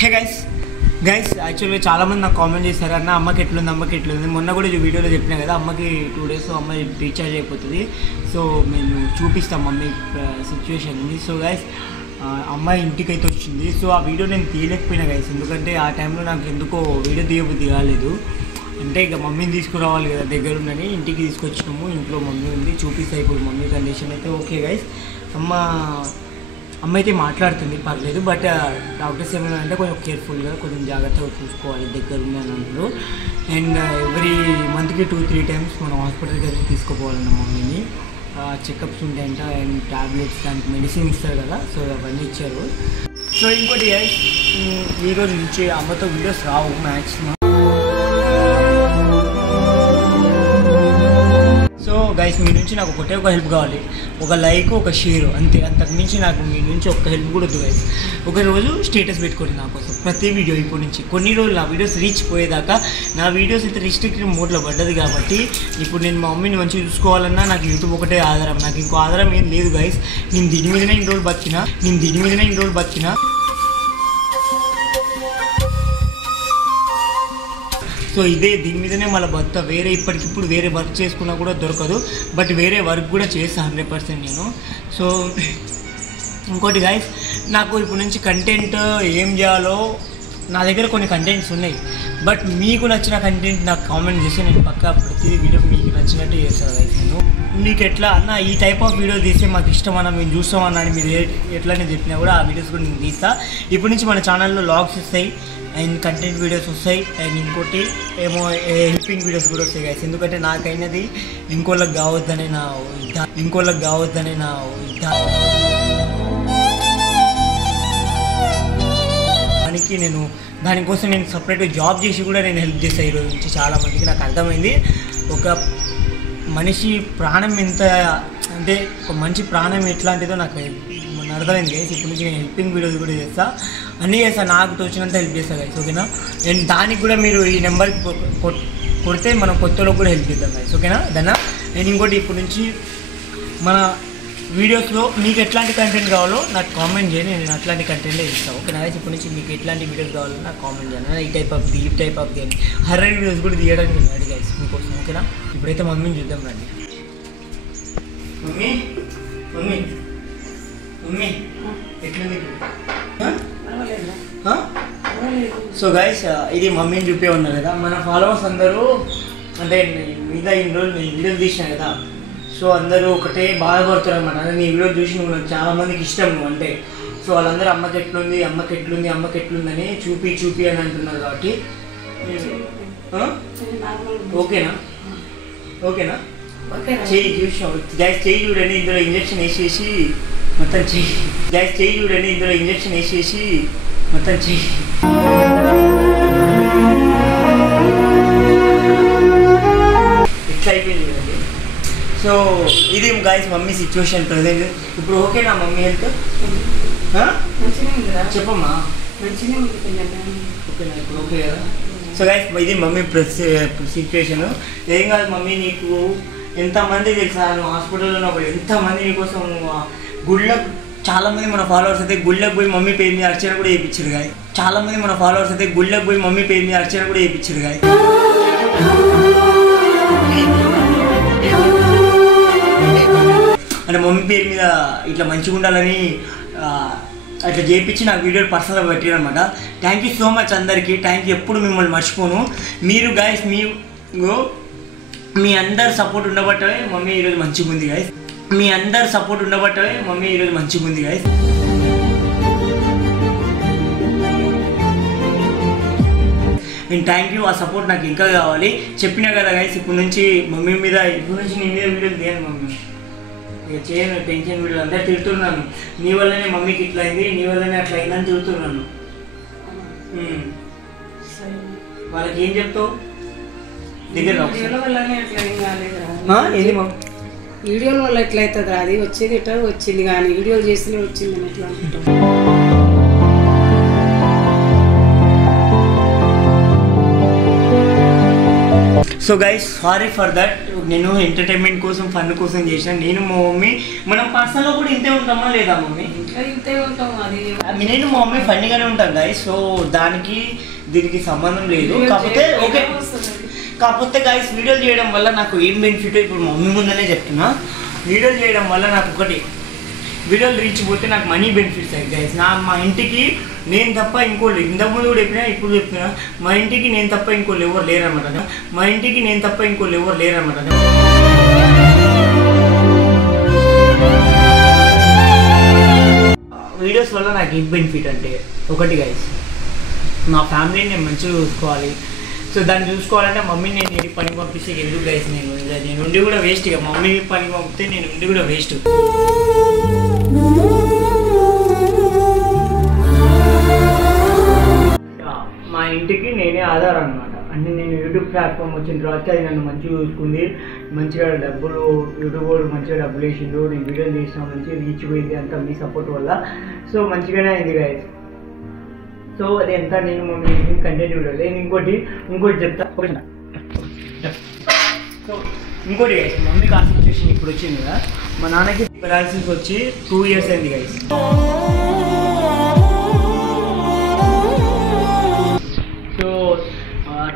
Hey guys యాక్చువల్గా చాలామంది నాకు కామెంట్ చేశారు, అన్న అమ్మకి ఎట్లుంది. మొన్న కూడా వీడియోలో చెప్పినా కదా, అమ్మకి 2 days అమ్మాయి రీఛార్జ్ అయిపోతుంది. సో మేము చూపిస్తాం మమ్మీ సిచ్యువేషన్ని. సో గైస్ అమ్మాయి ఇంటికి అయితే వచ్చింది. సో ఆ వీడియో నేను తీయలేకపోయినా గైస్, ఎందుకంటే ఆ టైంలో నాకు ఎందుకో వీడియో తీయబుద్ధి కాలేదు. అంటే ఇక మమ్మీని తీసుకురావాలి కదా, దగ్గరుందని ఇంటికి తీసుకొచ్చినాము. ఇంట్లో మమ్మీ ఉంది, చూపిస్తాయి ఇప్పుడు మమ్మీ కండిషన్ అయితే. ఓకే గైస్, అమ్మ అయితే మాట్లాడుతుంది, పర్లేదు. బట్ డాక్టర్స్ ఏమైనా అంటే కొంచెం కేర్ఫుల్గా, కొంచెం జాగ్రత్తగా చూసుకోవాలి దగ్గరుంది అని అంటారు. అండ్ ఎవ్రీ మంత్కి 2-3 times మనం హాస్పిటల్కి అయితే తీసుకుపోవాలన్న మమ్మీని. చెకప్స్ ఉంటాయంట, అండ్ ట్యాబ్లెట్స్, దానికి మెడిసిన్ ఇస్తారు కదా, సో అవన్నీ ఇచ్చారు. సో ఇంకోటి గైస్, ఈరోజు నుంచి అమ్మతో వీడియోస్ రావు మ్యాక్సిమం. సో గైస్, మీ నుంచి నాకు ఒకటే ఒక హెల్ప్ కావాలి, ఒక లైక్, ఒక షేర్, అంతే. అంతకుమించి నాకు మీ నుంచి ఒక హెల్ప్ కూడా వద్దు గైస్. ఒకరోజు స్టేటస్ పెట్టుకోండి నా కోసం ప్రతి వీడియో. ఇప్పటి నుంచి కొన్ని రోజులు నా వీడియోస్ రీచ్ పోయేదాకా, నా వీడియోస్ అయితే రిస్ట్రిక్టెడ్ మోడ్లో పడ్డది కాబట్టి, ఇప్పుడు నేను మా మమ్మీని మంచిగా చూసుకోవాలన్నా నాకు యూట్యూబ్ ఒకటే ఆధారం, నాకు ఇంకో ఆధారం ఏం లేదు గైస్. నేను దీని మీదనే ఇన్ని రోజులు బతికినా. సో దీని మీదనే మళ్ళీ బతుక. వేరే ఇప్పటికిప్పుడు వేరే వర్క్ చేసుకున్నా కూడా దొరకదు, బట్ వేరే వర్క్ కూడా చేస్తాను 100% నేను. సో ఇంకోటి గైస్, నాకు ఇప్పుడు నుంచి కంటెంట్ ఏం చేయాలో, నా దగ్గర కొన్ని కంటెంట్స్ ఉన్నాయి, బట్ మీకు నచ్చిన కంటెంట్ నాకు కామెంట్ చేసి నేను పక్కా ప్రతి వీడియో మీకు నచ్చినట్టు చేస్తాను గైస్. నేను మీకు ఎట్లా అన్న ఈ టైప్ ఆఫ్ వీడియో తీస్తే మాకు ఇష్టమన్నా, మేము చూస్తామన్నా అని మీరు ఎట్లనే చెప్పినా కూడా ఆ వీడియోస్ కూడా నేను తీస్తాను. ఇప్పటి నుంచి మన ఛానల్లో లాగ్స్ వస్తాయి, అండ్ కంటెంట్ వీడియోస్ వస్తాయి, అండ్ ఇంకోటి ఏమో హెల్పింగ్ వీడియోస్ కూడా వస్తాయి గైస్. ఎందుకంటే నాకైనది ఇంకోళ్ళకి కావద్దనే నా దానికోసం నేను సపరేట్గా జాబ్ చేసి కూడా నేను హెల్ప్ చేస్తాను ఈరోజు నుంచి చాలామందికి. నాకు అర్థమైంది ఒక మనిషి ప్రాణం ఎంత అంటే, ఒక మంచి ప్రాణం ఎట్లాంటిదో నాకు అర్థమైంది గైస్. ఇప్పుడు నుంచి నేను హెల్పింగ్ వీడియోస్ కూడా చేస్తాను, అన్నీ చేస్తాను, నాకు తోచినంత హెల్ప్ చేస్తాను గైస్. ఓకేనా? అండ్ దానికి కూడా మీరు ఈ నెంబర్కి కొడితే మనం కొత్తలోకి కూడా హెల్ప్ చేద్దాం గైస్. ఓకేనా? దన్నా నేను ఇంకోటి ఇప్పుడు నుంచి మన వీడియోస్లో మీకు ఎట్లాంటి కంటెంట్ కావాలో నాకు కామెంట్ చేయండి, నేను అట్లాంటి కంటెంటే ఇస్తాను. ఓకేనా గైస్? ఇప్పుడు నుంచి మీకు ఎట్లాంటి వీడియోస్ కావాలో నాకు కామెంట్ చేయండి. ఈ type of game horror videos కూడా తీయడానికి నేను రెడీ గైస్ మీకోసం. ఓకేనా? ఇప్పుడైతే మమ్మీని చూద్దాం రండి. మమ్మీ ఎట్లుంది? సో గైస్, ఇది మమ్మీని చూపే ఉన్నారు కదా, మన ఫాలోవర్స్ అందరూ అంటే మీద ఇన్ని రోజులు నేను వీడియోలు తీసినా కదా, సో అందరూ ఒకటే బాధపడుతున్నారు అన్నమాట. నీ వీడియో చూసి నువ్వు నాకు చాలామందికి ఇష్టం నువ్వు అంటే. సో వాళ్ళందరూ అమ్మకి ఎట్లుంది అని చూపి అని అంటున్నారు కాబట్టి ఓకేనా చెయ్యి చూసాం గైస్. చెయ్యి చూడండి, ఇందులో ఇంజక్షన్ వేసేసి మొత్తం చెయ్యి. ఇట్లా అయిపోయింది చూడండి. సో ఇది గైస్ మమ్మీ సిచ్యువేషన్ ప్రజెంట్. ఇప్పుడు ఓకేనా మమ్మీ హెల్త్? చెప్పమ్మా. ఓకేనా ఇప్పుడు? ఓకే కదా. సో గైస్, ఇది మమ్మీ సిచ్యువేషన్. ఏం కాదు మమ్మీ, నీకు ఎంతమంది తెలుసా, నువ్వు హాస్పిటల్లో ఉన్నప్పుడు ఎంతమంది నీకోసం గుళ్ళకు, చాలామంది మన ఫాలోవర్స్ అయితే గుళ్ళకు పోయి మమ్మీ పేరు మీద అర్చన కూడా చేయించారు గాయ. అంటే మమ్మీ పేరు మీద ఇట్లా మంచిగా ఉండాలని అట్లా చేయించి నాకు వీడియోలు పర్సనల్గా పెట్టారు అనమాట. థ్యాంక్ యూ సో మచ్ అందరికీ. థ్యాంక్ యూ, ఎప్పుడు మిమ్మల్ని మర్చిపోను. మీరు గైస్ మీ అందరు సపోర్ట్ ఉండబట్టే మమ్మీ ఈరోజు మంచిగా ఉంది గైస్. అండ్ థ్యాంక్ యూ, ఆ సపోర్ట్ నాకు ఇంకా కావాలి. చెప్పినా కదా గైస్, ఇప్పుడు నుంచి మమ్మీ మీద నీ మీద వీడియోలు తీయను మమ్మీ, ఇక చేయను. టెన్షన్ వీడియోలు అందరూ తిడుతున్నాను, నీ వల్లనే మమ్మీకి ఇట్లా అయింది, నీ వల్లనే అట్లా అయిందని తిడుతున్నాను. వాళ్ళకి ఏం చెప్తావు? దగ్గర వీడియోల వల్ల ఎట్లా అవుతుంది? అది వచ్చేది ఎట్లా వచ్చింది, కానీ వీడియోలు చేస్తేనే వచ్చింది అని ఎట్లా అనుకుంటాం. So guys, sorry for that. నేను ఎంటర్టైన్మెంట్ కోసం ఫన్ కోసం చేసిన. నేను మా మమ్మీ మనం పర్సనల్గా కూడా ఇంతే ఉంటామా లేదా మమ్మీ? ఇంతే ఉంటాం. అది నేను మా మమ్మీ ఫన్నీగానే ఉంటాం గైస్. సో దానికి దీనికి సంబంధం లేదు. కాకపోతే ఓకే, కాకపోతే గైస్ వీడియోలు చేయడం వల్ల నాకు ఏం బెనిఫిట్ ఇప్పుడు మమ్మీ ముందనే చెప్తున్నా. వీడియోలు చేయడం వల్ల నాకు ఒకటి, వీడియోలు రీచ్ పోతే నాకు మనీ బెనిఫిట్స్ అయ్యి గైస్. మా ఇంటికి నేను తప్ప ఇంకోళ్ళు, ఇంతకుముందు కూడా చెప్పినా ఇప్పుడు చెప్తున్నా, మా ఇంటికి నేను తప్ప ఇంకోళ్ళు ఎవరు లేరన్నమాట. మా ఇంటికి నేను తప్ప ఇంకోళ్ళు ఎవరు లేరన్నమాట. వీడియోస్ వల్ల నాకు ఏం బెనిఫిట్ అంటే ఒకటి గైస్, నా ఫ్యామిలీని నేను మంచిగా చూసుకోవాలి. సో దాన్ని చూసుకోవాలంటే మమ్మీని నేను ఇంటికి పనికి పంపిస్తే ఎందుకు గైస్, నేను ఉండి కూడా వేస్ట్. ఇక మమ్మీ పనికి పంపితే నేను ఉండి కూడా వేస్ట్. మా ఇంటికి నేనే ఆధారం అనమాట. అంటే నేను యూట్యూబ్ ప్లాట్ఫామ్ వచ్చిన తర్వాత అది నన్ను మంచిగా చూసుకుంది, మంచిగా డబ్బులు యూట్యూబ్ కూడా మంచిగా డబ్బులు వేసిండు, నేను వీడియోలు చేసిన మంచిగా రీచ్ పోయింది అంతా మీ సపోర్ట్ వల్ల. సో మంచిగానే అయింది గైస్. సో అది ఎంత నేను మమ్మీ కంటెంట్ వీడియో. నేను ఇంకోటి చెప్తా. సో ఇంకోటి గైస్, మమ్మీ కాన్సన్ట్రేషన్ ఇప్పుడు వచ్చింది కదా, మా నాన్నకి పెరాలసిస్ వచ్చి 2 years అయింది గైస్. సో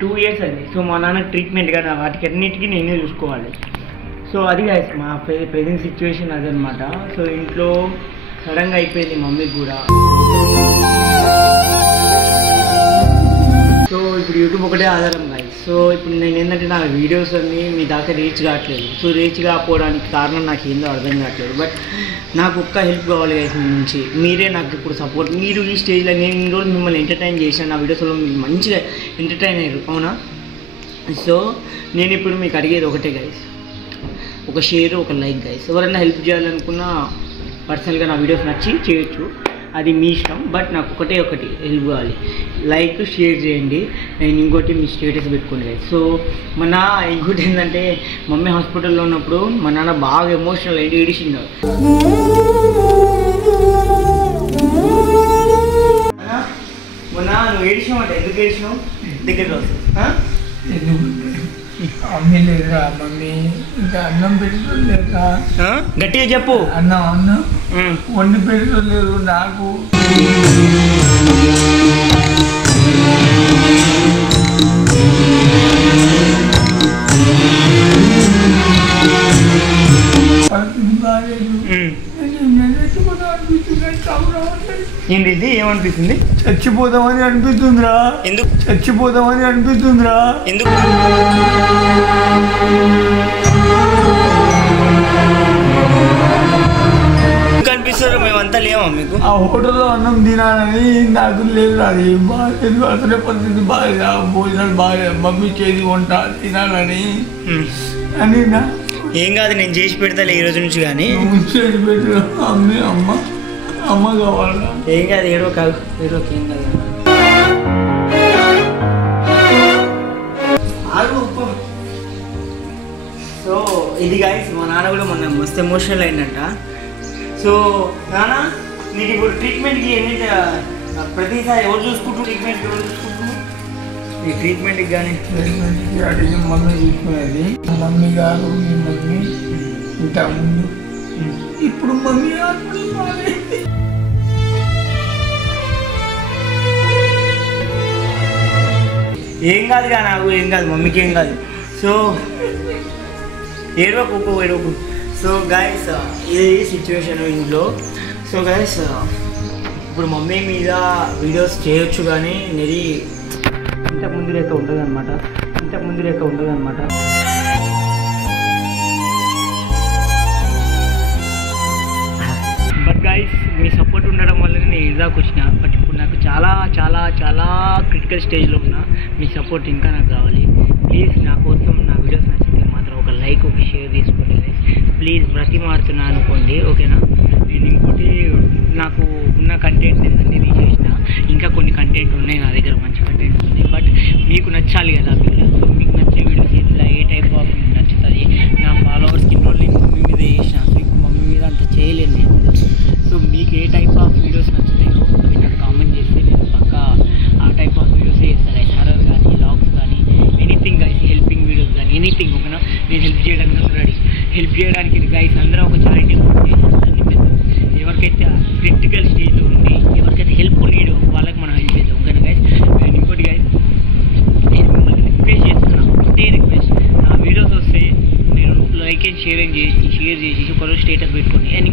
2 years అయింది. సో మా నాన్న ట్రీట్మెంట్ కదా, వాటికి అన్నిటికీ నేనే చూసుకోవాలి. సో అది గైస్ మా ప్రెజెంట్ సిచ్యువేషన్ అదనమాట. సో ఇంట్లో సడన్గా అయిపోయింది మమ్మీకి కూడా. సో ఇప్పుడు యూట్యూబ్ ఒకటే ఆధారం గాయస్. సో ఇప్పుడు నేను ఏంటంటే నా వీడియోస్ అన్నీ మీ దాకా రీచ్ కావట్లేదు. సో రీచ్ కాకపోవడానికి కారణం నాకు ఏందో అర్థం కావట్లేదు. బట్ నాకు ఒక్క హెల్ప్ కావాలి గాయస్ మీ నుంచి. మీరే నాకు ఇప్పుడు సపోర్ట్. మీరు ఈ స్టేజ్లో నేను ఇన్ని రోజులు మిమ్మల్ని ఎంటర్టైన్ చేశాను, నా వీడియోస్లో మీరు మంచిగా ఎంటర్టైన్ అయ్యారు అవునా. సో నేను ఇప్పుడు మీకు అడిగేది ఒకటే గాయస్, ఒక షేర్, ఒక లైక్ గాయస్. ఎవరైనా హెల్ప్ చేయాలనుకున్నా పర్సనల్గా నా వీడియోస్ నచ్చి చేయొచ్చు, అది మీ ఇష్టం. బట్ నాకు ఒకటి హెల్ప్ కావాలి, లైక్ షేర్ చేయండి. నేను ఇంకోటి మీ స్టేటస్ పెట్టుకోండి. సో మన ఇంకోటి ఏంటంటే మమ్మీ హాస్పిటల్లో ఉన్నప్పుడు మా నాన్న బాగా ఎమోషనల్ అయ్యి ఏడిచిండు. మొన్న నువ్వు ఏడిచినావు అంటే ఎందుకు ఏడిచినావు? దగ్గర మమ్మీ లేదురా, మమ్మీ ఇంకా అన్నం పెట్టుకోలేదురా. గట్టిగా చెప్పు. అన్నం వండి పెట్టుకోలేదు నాకు. పరిస్థితి బాగాలేదు. ఏంటి ఏమనిపిస్తుంది? చచ్చిపోదామని అనిపిస్తుందిరా. ఎందుకు చచ్చిపోదామని అనిపిస్తుందిరా? ఎందుకు? అనిపిస్తారు మేమంతా లేవా మీకు? ఆ హోటల్లో అన్నం తినాలని నాకు లేదు. అది బాగాలేదు, అసలే పరిస్థితి బాగా, భోజనాలు బాగా, మమ్మీ చేసి వంట తినాలని అని. ఏం కాదు, నేను చేసి పెడతాలే ఈ రోజు నుంచి. కానీ చేసి పెట్టు అమ్మ కావాలా? ఏం కాదు, ఏడో కాదు, ఏడోకి ఏం కాదు. సో ఇది గాయస్, మా నాన్న కూడా మొన్న మస్తు ఎమోషనల్ అయిందంట. సో నాన్న నీకు ఇప్పుడు ట్రీట్మెంట్కి ఎన్ని ప్రతిసారి ఎవరు చూసుకుంటారు? ట్రీట్మెంట్కి ఎవరు చూసుకుంటున్నారు? ఈ ట్రీట్మెంట్కి కానీ అడిగి మమ్మీ చూసుకునేది. మమ్మీ గారు మీ మమ్మీ ఇంత ముందు, ఇప్పుడు మమ్మీ ఏం కాదు కానీ నాకు ఏం కాదు, మమ్మీకి ఏం కాదు. సో ఏడవకు. సో గైస్ ఇది సిచ్యువేషన్ ఇంట్లో. సో గైస్ ఇప్పుడు మమ్మీ మీద వీడియోస్ చేయొచ్చు కానీ ఇది ఇంతకుముందు లెక్క ఉండదు అనమాట. బట్ గైస్ మీ సపోర్ట్ ఉండడం వల్లనే నేను ఇదాకు వచ్చిన. బట్ ఇప్పుడు నాకు చాలా చాలా చాలా క్రిటికల్ స్టేజ్లో ఉన్నా. మీ సపోర్ట్ ఇంకా నాకు కావాలి. ప్లీజ్ నా కోసం నా వీడియోస్ నచ్చితే మాత్రం ఒక లైక్, ఒక షేర్ తీసుకోండి గైస్. ప్లీజ్ బ్రతిమారుతున్నా అనుకోండి, ఓకేనా. నేను ఇంకోటి నాకు ఉన్న కంటెంట్ అన్నీ తీసేసిన, ఇంకా కొన్ని కంటెంట్ ఉన్నాయి నా దగ్గర, మంచి కంటెంట్ ఉన్నాయి. బట్ మీకు నచ్చాలి కదా వీడియో. సో మీకు నచ్చే వీడియోస్ ఎట్లా, ఏ టైప్ ఆఫ్ నచ్చుతుంది. నా ఫాలోవర్స్కి ఇన్ని రోజులు మమ్మీ మీద చేసిన, సో ఇప్పుడు మమ్మీ మీద అంత చేయలేదు నేను. సో మీకు ఏ టైప్ ఆఫ్ వీడియోస్ నచ్చుతాయో అవి నాకు కామెంట్ చేస్తే నేను పక్కా ఆ టైప్ ఆఫ్ వీడియోస్ చేస్తాను. హారర్ కానీ, లాగ్స్ కానీ, ఎనీథింగ్ కానీ, హెల్పింగ్ వీడియోస్ కానీ, ఎనీథింగ్, ఓకేనా. నేను హెల్ప్ చేయడానికి అండ్ షేర్ చేసి ఒకరోజు స్టేటస్ పెట్టుకోండి. అండ్